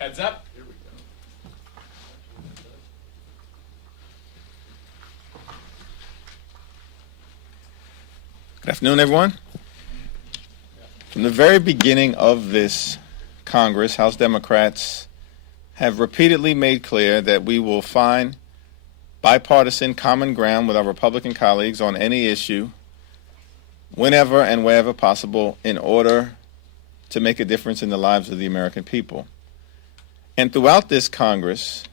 Heads up. Here we go. Good afternoon, everyone. From the very beginning of this Congress, House Democrats have repeatedly made clear that we will find bipartisan common ground with our Republican colleagues on any issue whenever and wherever possible in order to make a difference in the lives of the American people. And throughout this Congress,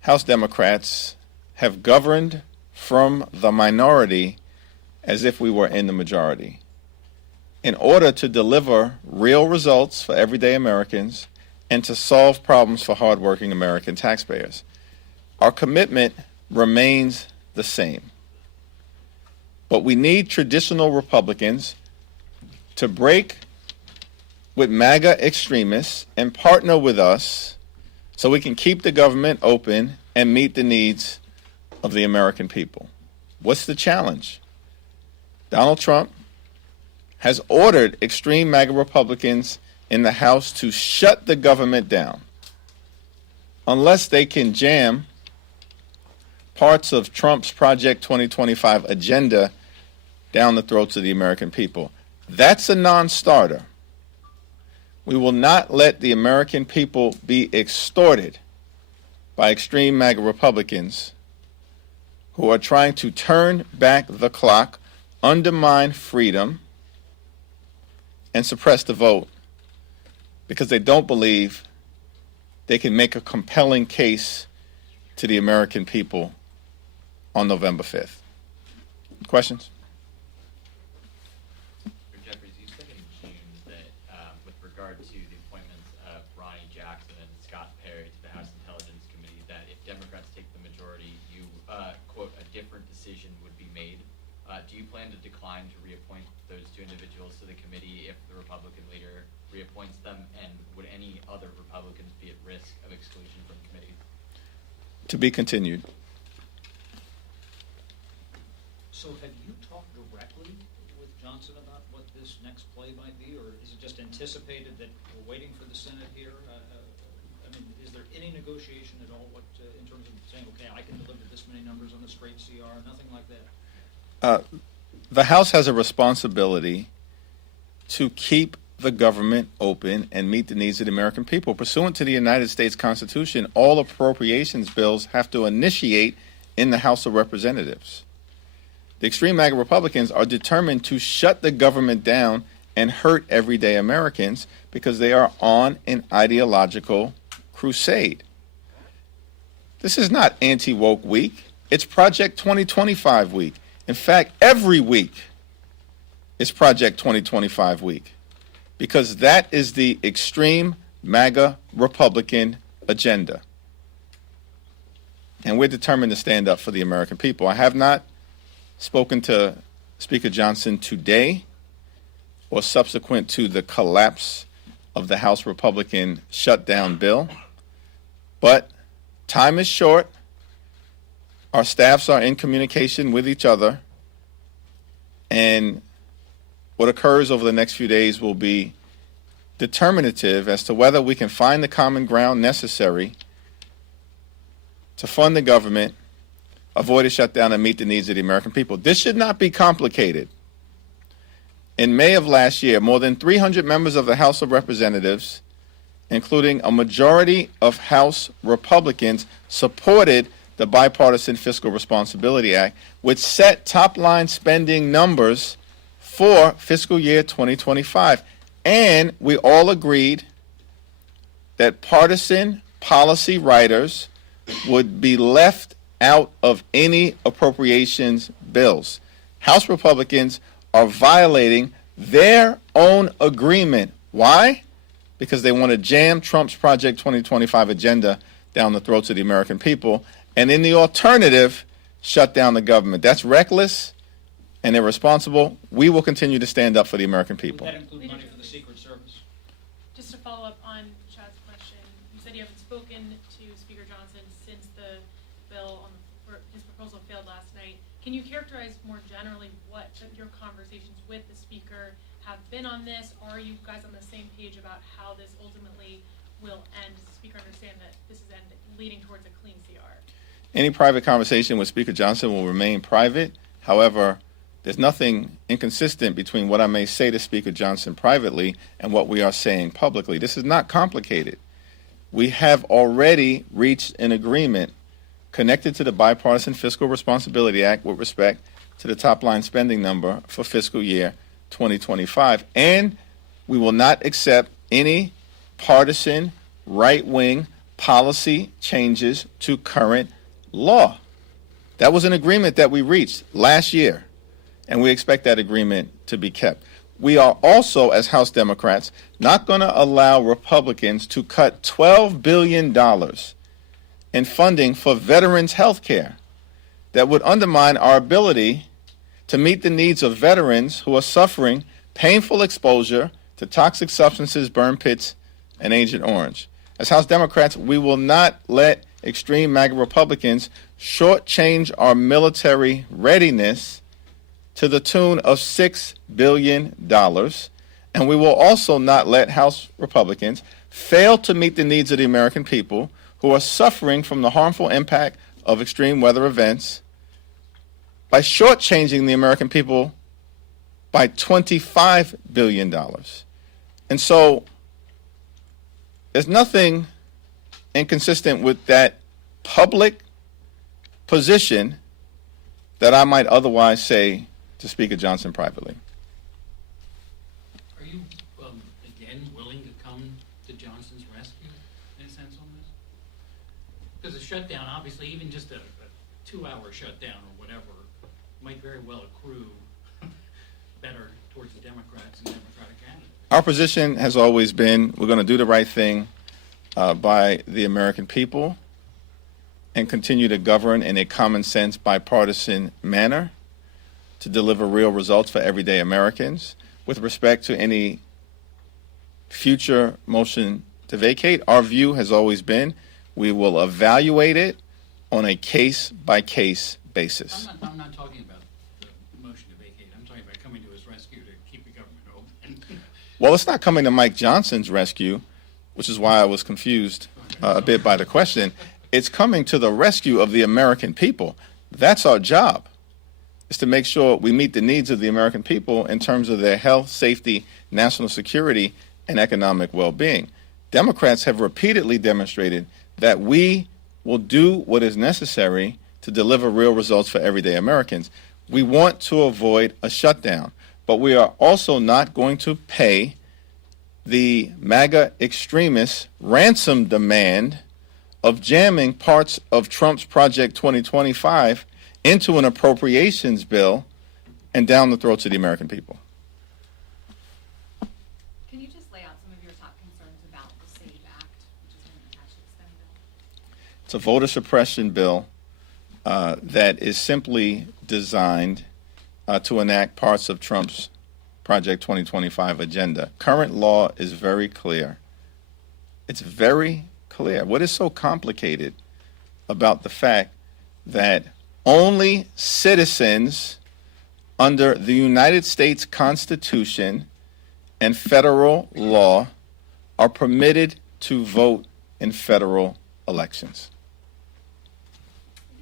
House Democrats have governed from the minority as if we were in the majority, in order to deliver real results for everyday Americans and to solve problems for hardworking American taxpayers. Our commitment remains the same. But we need traditional Republicans to break with MAGA extremists and partner with us so we can keep the government open and meet the needs of the American people. What's the challenge? Donald Trump has ordered extreme MAGA Republicans in the House to shut the government down unless they can jam parts of Trump's Project 2025 agenda down the throats of the American people. That's a non-starter. We will not let the American people be extorted by extreme MAGA Republicans who are trying to turn back the clock, undermine freedom, and suppress the vote because they don't believe they can make a compelling case to the American people on November 5th. Questions? Mr. Jeffries, you said in June that with regard to the appointments of Ronnie Jackson and Scott Perry to the House Intelligence Committee, that if Democrats take the majority, you, quote, a different decision would be made. Do you plan to decline to reappoint those two individuals to the committee if the Republican leader reappoints them? And would any other Republicans be at risk of exclusion from committees? To be continued. So have you talked directly with Johnson about what this next play might be, or is it just anticipated that we're waiting for the Senate here? I mean, is there any negotiation at all in terms of saying, okay, I can deliver this many numbers on the straight CR, nothing like that? The House has a responsibility to keep the government open and meet the needs of the American people. Pursuant to the United States Constitution, all appropriations bills have to initiate in the House of Representatives. The extreme MAGA Republicans are determined to shut the government down and hurt everyday Americans because they are on an ideological crusade. This is not anti-woke week. It's Project 2025 week. In fact, every week is Project 2025 week because that is the extreme MAGA Republican agenda. And we're determined to stand up for the American people. I have not spoken to Speaker Johnson today or subsequent to the collapse of the House Republican shutdown bill, but time is short. Our staffs are in communication with each other, and what occurs over the next few days will be determinative as to whether we can find the common ground necessary to fund the government, avoid a shutdown, and meet the needs of the American people. This should not be complicated. In May of last year, more than 300 members of the House of Representatives, including a majority of House Republicans, supported the Bipartisan Fiscal Responsibility Act, which set top-line spending numbers for fiscal year 2025. And we all agreed that partisan policy writers would be left out of any appropriations bills. House Republicans are violating their own agreement. Why? Because they want to jam Trump's Project 2025 agenda down the throats of the American people, and in the alternative, shut down the government. That's reckless and irresponsible. We will continue to stand up for the American people. Would that include money for the Secret Service? Just to follow up on Chad's question, you said you haven't spoken to Speaker Johnson since the bill on his proposal failed last night. Can you characterize more generally what your conversations with the Speaker have been on this? Are you guys on the same page about how this ultimately will end? Does the Speaker understand that this is leading towards a clean CR? Any private conversation with Speaker Johnson will remain private. However, there's nothing inconsistent between what I may say to Speaker Johnson privately and what we are saying publicly. This is not complicated. We have already reached an agreement connected to the Bipartisan Fiscal Responsibility Act with respect to the top-line spending number for fiscal year 2025. And we will not accept any partisan, right-wing policy changes to current law. That was an agreement that we reached last year, and we expect that agreement to be kept. We are also, as House Democrats, not going to allow Republicans to cut $12 billion in funding for veterans' health care that would undermine our ability to meet the needs of veterans who are suffering painful exposure to toxic substances, burn pits, and Agent Orange. As House Democrats, we will not let extreme MAGA Republicans shortchange our military readiness to the tune of $6 billion. And we will also not let House Republicans fail to meet the needs of the American people who are suffering from the harmful impact of extreme weather events by shortchanging the American people by $25 billion. And so there's nothing inconsistent with that public position that I might otherwise say to Speaker Johnson privately. Are you, again, willing to come to Johnson's rescue, in a sense, on this? Because a shutdown, obviously, even just a 2-hour shutdown or whatever, might very well accrue better towards the Democrats and Democratic candidates. Our position has always been we're going to do the right thing by the American people and continue to govern in a common sense, bipartisan manner to deliver real results for everyday Americans. With respect to any future motion to vacate, our view has always been we will evaluate it on a case-by-case basis. I'm not talking about the motion to vacate. I'm talking about coming to his rescue to keep the government open. Well, it's not coming to Mike Johnson's rescue, which is why I was confused a bit by the question. It's coming to the rescue of the American people. That's our job, is to make sure we meet the needs of the American people in terms of their health, safety, national security, and economic well-being. Democrats have repeatedly demonstrated that we will do what is necessary to deliver real results for everyday Americans. We want to avoid a shutdown, but we are also not going to pay the MAGA extremists' ransom demand of jamming parts of Trump's Project 2025 into an appropriations bill and down the throats of the American people. Can you just lay out some of your top concerns about the SAVE Act, which is an attached to the spending bill? It's a voter suppression bill that is simply designed to enact parts of Trump's Project 2025 agenda. Current law is very clear. It's very clear. What is so complicated about the fact that only citizens under the United States Constitution and federal law are permitted to vote in federal elections?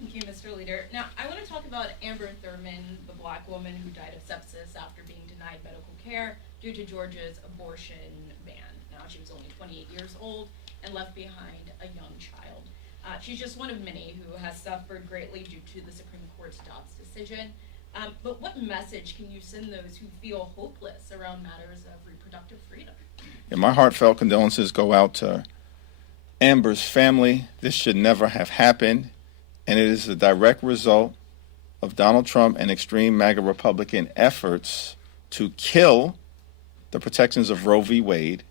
Thank you, Mr. Leader. Now, I want to talk about Amber Thurman, the black woman who died of sepsis after being denied medical care due to Georgia's abortion ban. Now, she was only 28 years old and left behind a young child. She's just one of many who has suffered greatly due to the Supreme Court's Dobbs decision. But what message can you send those who feel hopeless around matters of reproductive freedom? Yeah, my heartfelt condolences go out to Amber's family. This should never have happened, and it is a direct result of Donald Trump and extreme MAGA Republican efforts to kill the protections of Roe v. Wade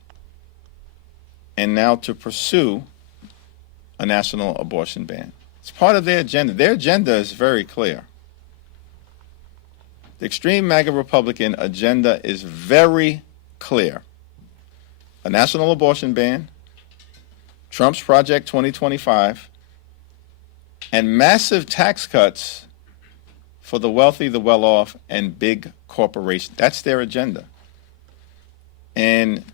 and now to pursue a national abortion ban. It's part of their agenda. Their agenda is very clear. The extreme MAGA Republican agenda is very clear. A national abortion ban, Trump's Project 2025, and massive tax cuts for the wealthy, the well-off, and big corporations. That's their agenda. And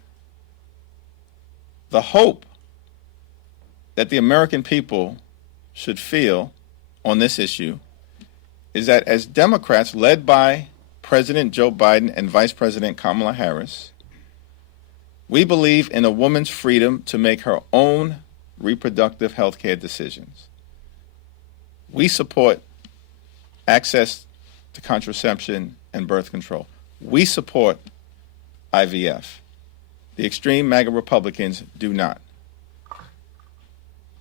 the hope that the American people should feel on this issue is that as Democrats led by President Joe Biden and Vice President Kamala Harris, we believe in a woman's freedom to make her own reproductive health care decisions. We support access to contraception and birth control. We support IVF. The extreme MAGA Republicans do not.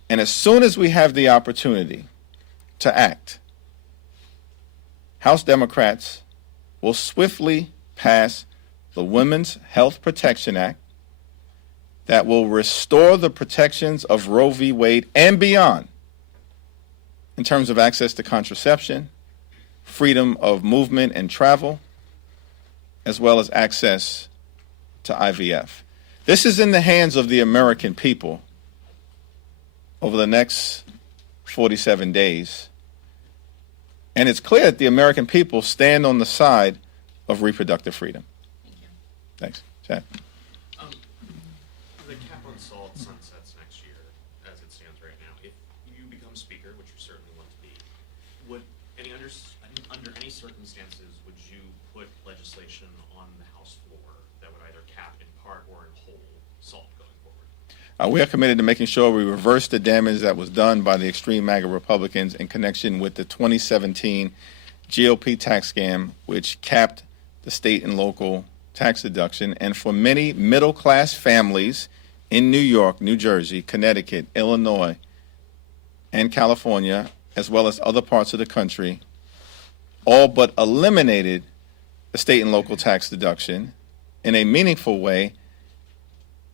And as soon as we have the opportunity to act, House Democrats will swiftly pass the Women's Health Protection Act that will restore the protections of Roe v. Wade and beyond in terms of access to contraception, freedom of movement and travel, as well as access to IVF. This is in the hands of the American people over the next 47 days. And it's clear that the American people stand on the side of reproductive freedom. Thank you. Thanks. Chad? The cap on salt sunsets next year, as it stands right now. If you become speaker, which you certainly want to be, would under any circumstances would you put legislation on the House floor that would either cap in part or in whole salt going forward? We are committed to making sure we reverse the damage that was done by the extreme MAGA Republicans in connection with the 2017 GOP tax scam, which capped the state and local tax deduction. And for many middle-class families in New York, New Jersey, Connecticut, Illinois, and California, as well as other parts of the country, all but eliminated the state and local tax deduction in a meaningful way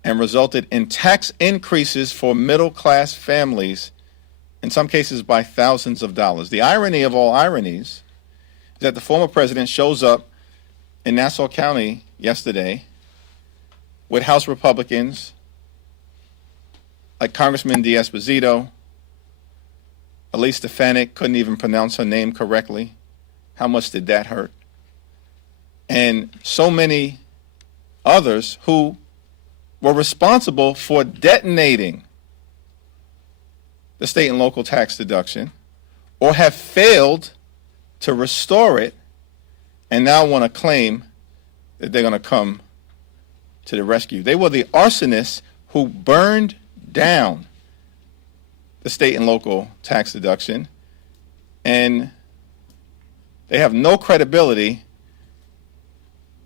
and resulted in tax increases for middle-class families, in some cases by thousands of dollars. The irony of all ironies is that the former president shows up in Nassau County yesterday with House Republicans like Congressman D'Esposito. Elise Stefanik couldn't even pronounce her name correctly. How much did that hurt? And so many others who were responsible for detonating the state and local tax deduction or have failed to restore it and now want to claim that they're going to come to the rescue. They were the arsonists who burned down the state and local tax deduction, and they have no credibility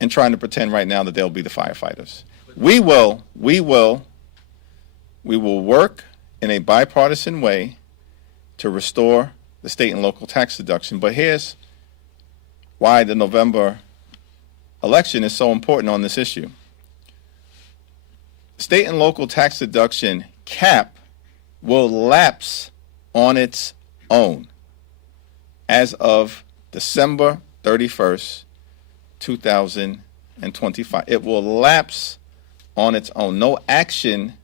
in trying to pretend right now that they'll be the firefighters. We will work in a bipartisan way to restore the state and local tax deduction. But here's why the November election is so important on this issue. State and local tax deduction cap will lapse on its own as of December 31st, 2025. It will lapse on its own. No action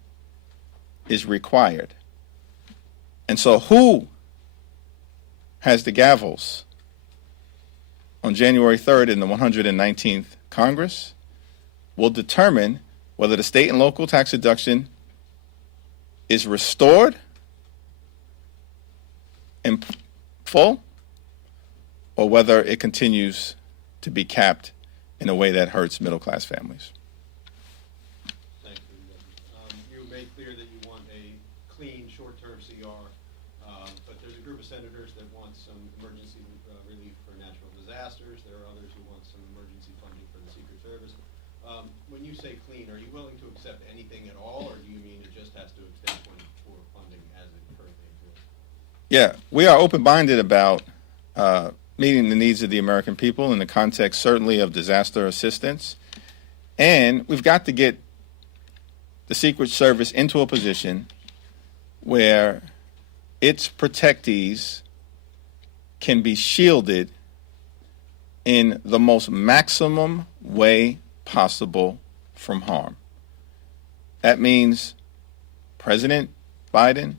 is required. And so who has the gavels on January 3rd in the 119th Congress will determine whether the state and local tax deduction is restored in full or whether it continues to be capped in a way that hurts middle-class families. Thank you. You made clear that you want a clean, short-term CR, but there's a group of senators that want some emergency relief for natural disasters. There are others who want some emergency funding for the Secret Service. When you say clean, are you willing to accept anything at all, or do you mean it just has to extend 24 funding as it currently exists? Yeah, we are open-minded about meeting the needs of the American people in the context certainly of disaster assistance. And we've got to get the Secret Service into a position where its protectees can be shielded in the most maximum way possible from harm. That means President Biden,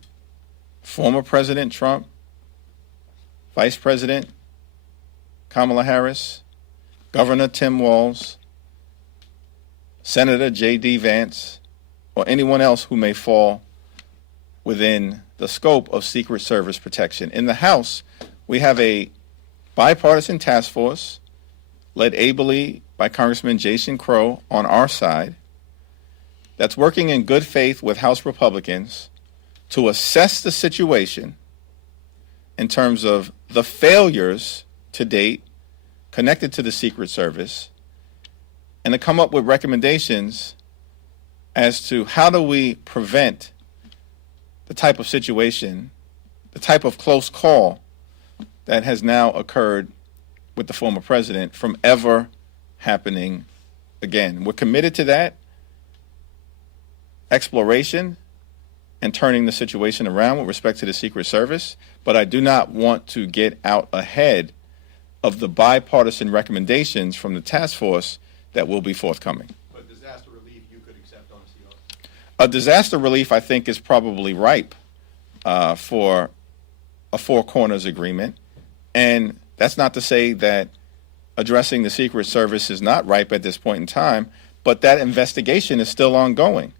former President Trump, Vice President Kamala Harris, Governor Tim Walz, Senator J.D. Vance, or anyone else who may fall within the scope of Secret Service protection. In the House, we have a bipartisan task force led ably by Congressman Jason Crow on our side that's working in good faith with House Republicans to assess the situation in terms of the failures to date connected to the Secret Service and to come up with recommendations as to how do we prevent the type of situation, the type of close call that has now occurred with the former president from ever happening again. We're committed to that exploration and turning the situation around with respect to the Secret Service, but I do not want to get out ahead of the bipartisan recommendations from the task force that will be forthcoming. But disaster relief you could accept on CR? A disaster relief, I think, is probably ripe for a Four Corners agreement. And that's not to say that addressing the Secret Service is not ripe at this point in time, but that investigation is still ongoing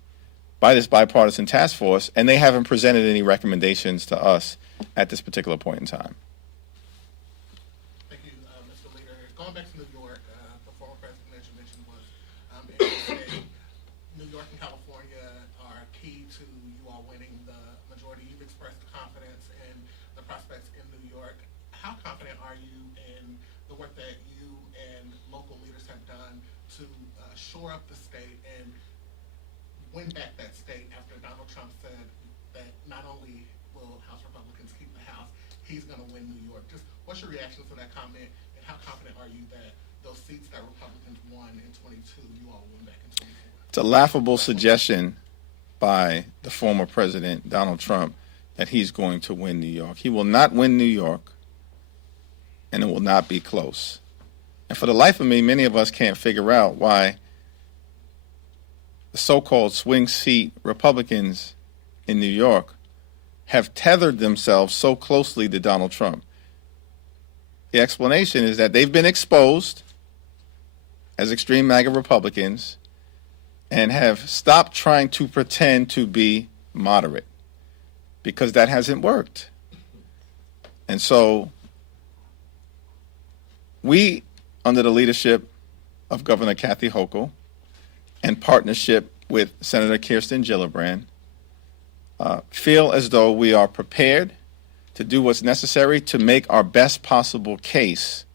by this bipartisan task force, and they haven't presented any recommendations to us at this particular point in time. Thank you, Mr. Leader. Going back to New York, the former president, as you mentioned, was in the state. New York and California are key to you all winning the majority. You've expressed confidence in the prospects in New York. How confident are you in the work that you and local leaders have done to shore up the state and win back that state after Donald Trump said that not only will House Republicans keep the House, he's going to win New York? Just what's your reaction to that comment, and how confident are you that those seats that Republicans won in 22, you all win back in 24? It's a laughable suggestion by the former president, Donald Trump, that he's going to win New York. He will not win New York, and it will not be close. And for the life of me, many of us can't figure out why the so-called swing seat Republicans in New York have tethered themselves so closely to Donald Trump. The explanation is that they've been exposed as extreme MAGA Republicans and have stopped trying to pretend to be moderate because that hasn't worked. And so we, under the leadership of Governor Kathy Hochul, in partnership with Senator Kirsten Gillibrand, feel as though we are prepared to do what's necessary to make our best possible case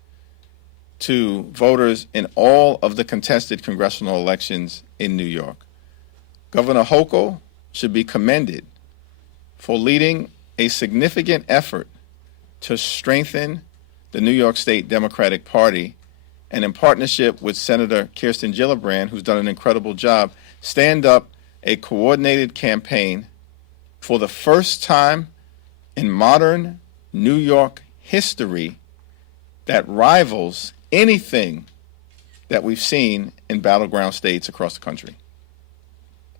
to voters in all of the contested congressional elections in New York. Governor Hochul should be commended for leading a significant effort to strengthen the New York State Democratic Party, and in partnership with Senator Kirsten Gillibrand, who's done an incredible job, stand up a coordinated campaign for the first time in modern New York history that rivals anything that we've seen in battleground states across the country.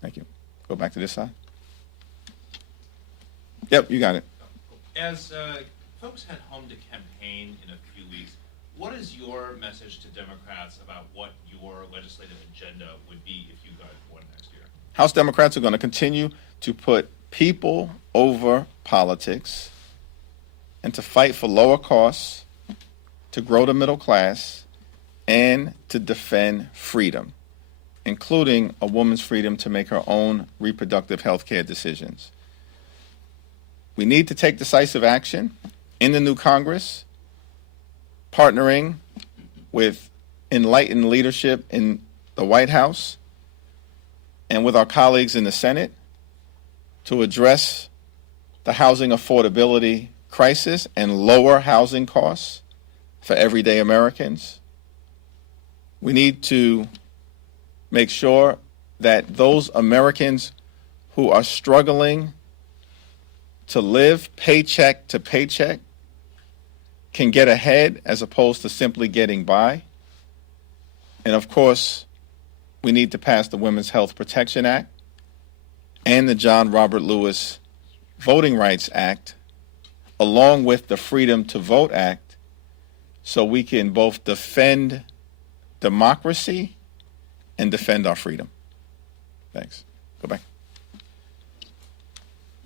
Thank you. Go back to this side. Yep, you got it. As folks head home to campaign in a few weeks, what is your message to Democrats about what your legislative agenda would be if you got won next year? House Democrats are going to continue to put people over politics and to fight for lower costs, to grow the middle class, and to defend freedom, including a woman's freedom to make her own reproductive health care decisions. We need to take decisive action in the new Congress, partnering with enlightened leadership in the White House and with our colleagues in the Senate to address the housing affordability crisis and lower housing costs for everyday Americans. We need to make sure that those Americans who are struggling to live paycheck to paycheck can get ahead as opposed to simply getting by. And of course, we need to pass the Women's Health Protection Act and the John Robert Lewis Voting Rights Act, along with the Freedom to Vote Act, so we can both defend democracy and defend our freedom. Thanks. Go back.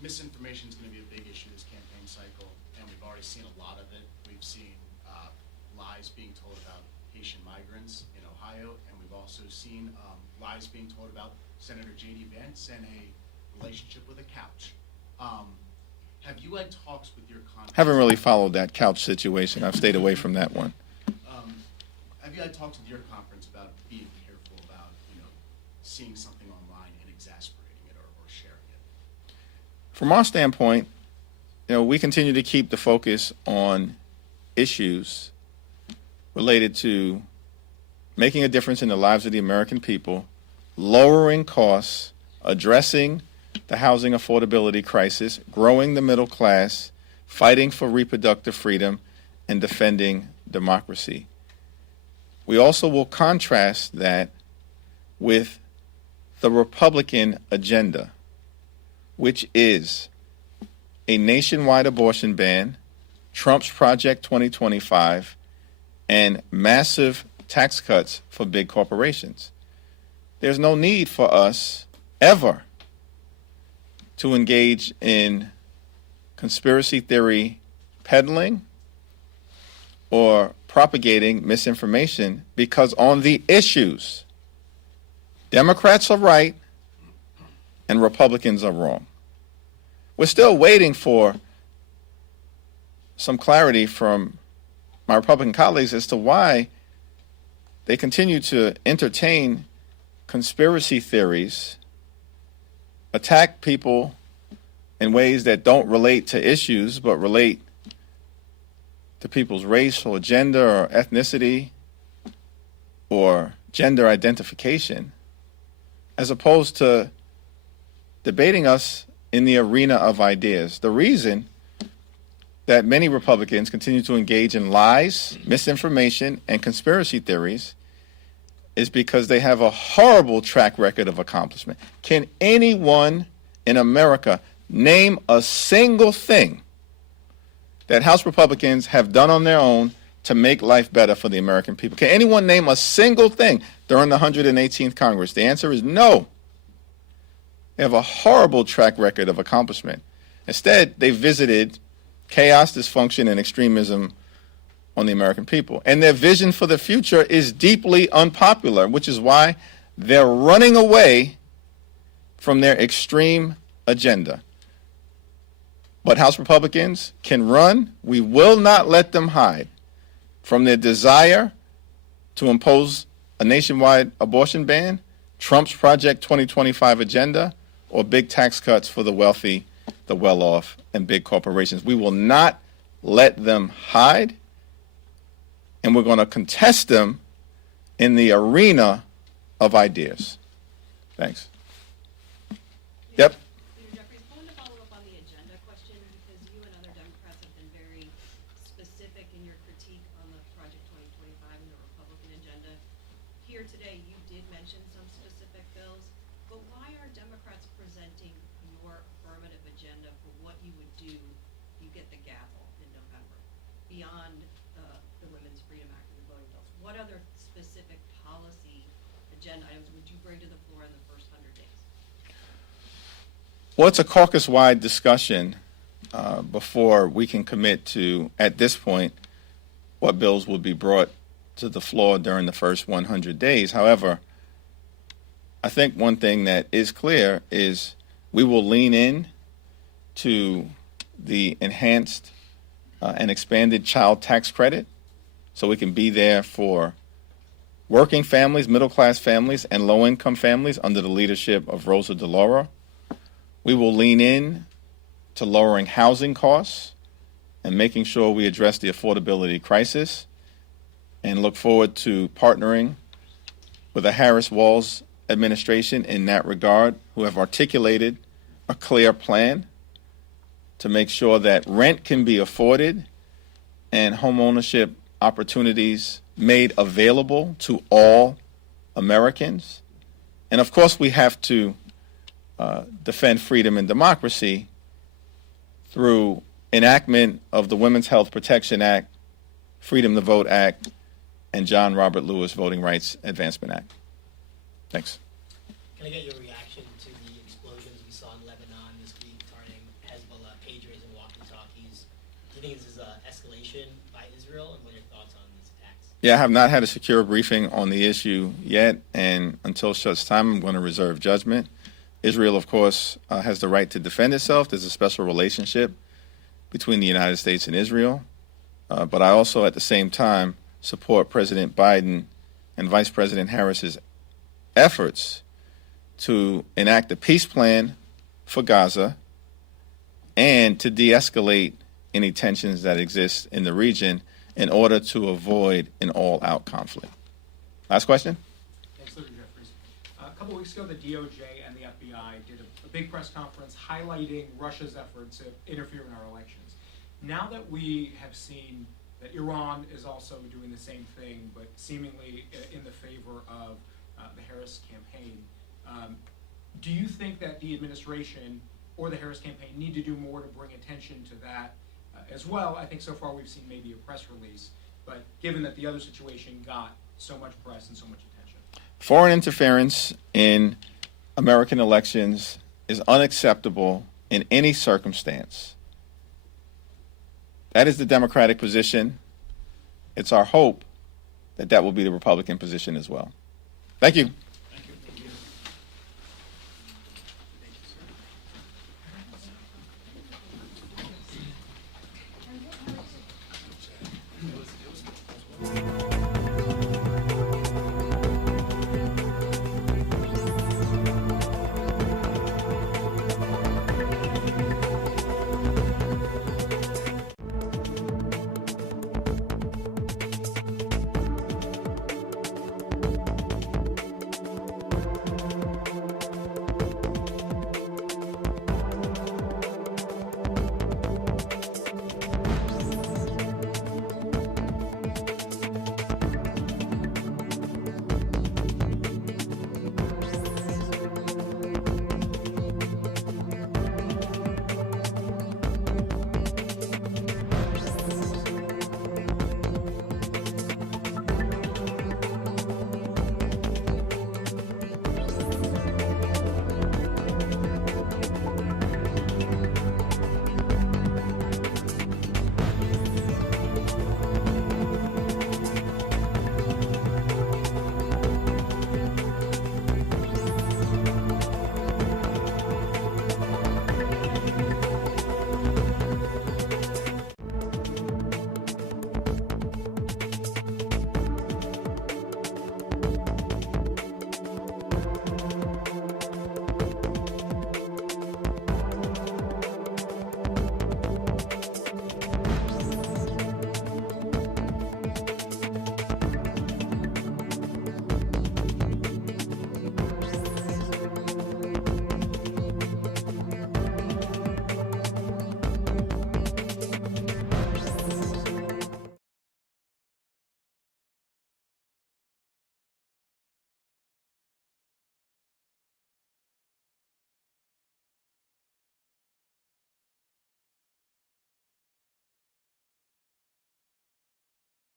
misinformation is going to be a big issue this campaign cycle, and we've already seen a lot of it. We've seen lies being told about Haitian migrants in Ohio, and we've also seen lies being told about Senator J.D. Vance and a relationship with a couch. Have you had talks with your contacts? Haven't really followed that couch situation. I've stayed away from that one. Have you had talks with your conference about being careful about, seeing something online and exasperating it or sharing it? From our standpoint, we continue to keep the focus on issues related to making a difference in the lives of the American people, lowering costs, addressing the housing affordability crisis, growing the middle class, fighting for reproductive freedom, and defending democracy. We also will contrast that with the Republican agenda, which is a nationwide abortion ban, Trump's Project 2025, and massive tax cuts for big corporations. There's no need for us ever to engage in conspiracy theory peddling or propagating misinformation, because on the issues, Democrats are right and Republicans are wrong. We're still waiting for some clarity from my Republican colleagues as to why they continue to entertain conspiracy theories, attack people in ways that don't relate to issues but relate to people's race or gender or ethnicity or gender identification, as opposed to debating us in the arena of ideas. The reason that many Republicans continue to engage in lies, misinformation, and conspiracy theories is because they have a horrible track record of accomplishment. Can anyone in America name a single thing that House Republicans have done on their own to make life better for the American people? Can anyone name a single thing during the 118th Congress? The answer is no. They have a horrible track record of accomplishment. Instead, they visited chaos, dysfunction, and extremism on the American people. And their vision for the future is deeply unpopular, which is why they're running away from their extreme agenda. But House Republicans can run. We will not let them hide from their desire to impose a nationwide abortion ban, Trump's Project 2025 agenda, or big tax cuts for the wealthy, the well-off, and big corporations. We will not let them hide, and we're going to contest them in the arena of ideas. Thanks. Yep. Leader Jeffries, I wanted to follow up on the agenda question, because you and other Democrats have been very specific in your critique on the Project 2025 and the Republican agenda. Here today, you did mention some specific bills, but why are Democrats presenting your affirmative agenda for what you would do if you get the gavel in November, beyond the Women's Freedom Act and the voting bills? What other specific policy agenda items would you bring to the floor in the first 100 days? Well, it's a caucus-wide discussion before we can commit to, at this point, what bills will be brought to the floor during the first 100 days. However, I think one thing that is clear is we will lean in to the enhanced and expanded child tax credit so we can be there for working families, middle-class families, and low-income families under the leadership of Rosa DeLauro. We will lean in to lowering housing costs and making sure we address the affordability crisis, and look forward to partnering with the Harris-Walz administration in that regard, who have articulated a clear plan to make sure that rent can be afforded and home ownership opportunities made available to all Americans. And of course, we have to defend freedom and democracy through enactment of the Women's Health Protection Act, Freedom to Vote Act, and John Robert Lewis Voting Rights Advancement Act. Thanks. Can I get your reaction to the explosions we saw in Lebanon this week, turning page-raising walkie-talkies. Do you think this is an escalation by Israel, and what are your thoughts on these attacks? Yeah, I have not had a secure briefing on the issue yet, and until such time, I'm going to reserve judgment. Israel, of course, has the right to defend itself. There's a special relationship between the United States and Israel. But I also, at the same time, support President Biden and Vice President Harris's efforts to enact a peace plan for Gaza and to de-escalate any tensions that exist in the region in order to avoid an all-out conflict. Last question? Thanks, Senator Jeffries. A couple weeks ago, the DOJ and the FBI did a big press conference highlighting Russia's efforts to interfere in our elections. Now that we have seen that Iran is also doing the same thing, but seemingly in the favor of the Harris campaign, do you think that the administration or the Harris campaign need to do more to bring attention to that as well? I think so far we've seen maybe a press release, but given that the other situation got so much press and so much attention. Foreign interference in American elections is unacceptable in any circumstance. That is the Democratic position. It's our hope that that will be the Republican position as well. Thank you.